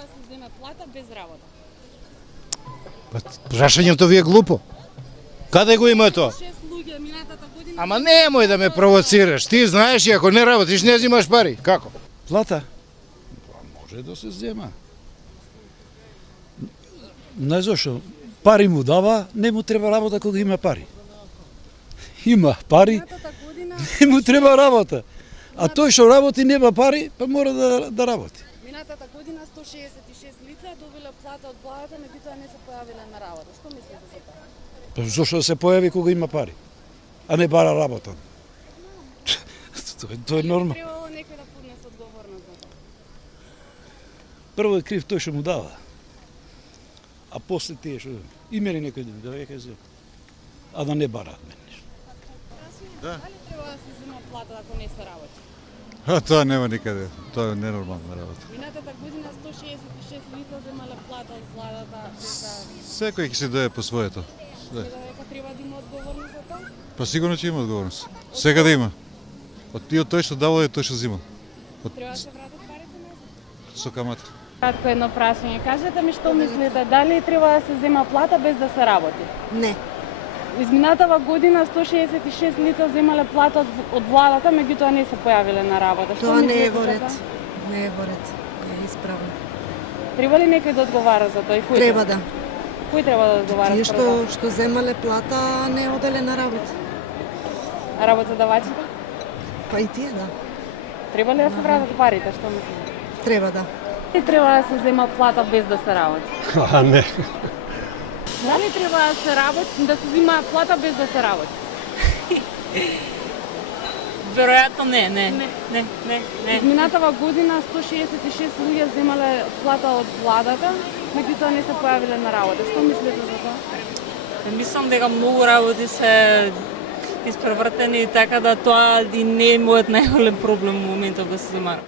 да се земе плата без работа? Прашањето ви е глупо. Каде го има тоа? 6 луѓе минатата година. Ама немој да ме провоцираш. Ти знаеш и ако не работиш не взимаш пари. Како? Плата? Може да се зема. Не зашо, пари му дава, не му треба работа кога има пари. Има пари, Минатата година, не му треба работа. А тој што работи нема пари, па мора да работи. минатата година 166 лица добиле плата од владата, меѓутоа не се појавиле на работа. Што мислите за тоа? Па зашо да се појави кога има пари, а не бара работа? Тоа е нормално. Требало некој да поднесе одговорност за тоа. Прво е крив тој што му дава. А после тие што имели некој да веќе за, а да не бараат мене. Дали треба да се зема плата ако не се работи? Тоа нема никаде, тоа е ненормална работа. Минатата година 166 лица земале плата од владата без да Секој ќе се дое по своето. дека треба да има одговорност за тоа? Па сигурно ќе има одговорност. Сега да има. Од тој што давал и тој што взимал. Треба да се вратат парите назад? Со камата. Кратко едно прашање. Кажете ми што мислите, дали треба да се зема плата без да се работи? Не, Изминатава година 166 лица земале плата од владата, меѓутоа не се појавиле на работа. Што тоа не мислите е во за ред. тоа? Не е во ред. Не е исправно. Треба ли некој да одговара за тоа? И кој Треба да. Кој треба да одговара Тие за тоа? што земале плата не оделе на работа. Работодавачите? Па и тие да. Треба ли да се вратат парите, што мислите? Треба да. Дали треба да се зема плата без да се работи? А, не. Дали треба да се работи, да се зема плата без да се работи? Веројатно не. Изминатава година 166 луѓе земале плата од владата, меѓутоа не се појавиле на работа. Што мислите за тоа? Мислам дека многу работи се испревртени така да тоа и не е мојот најголем проблем во моментов да се земара.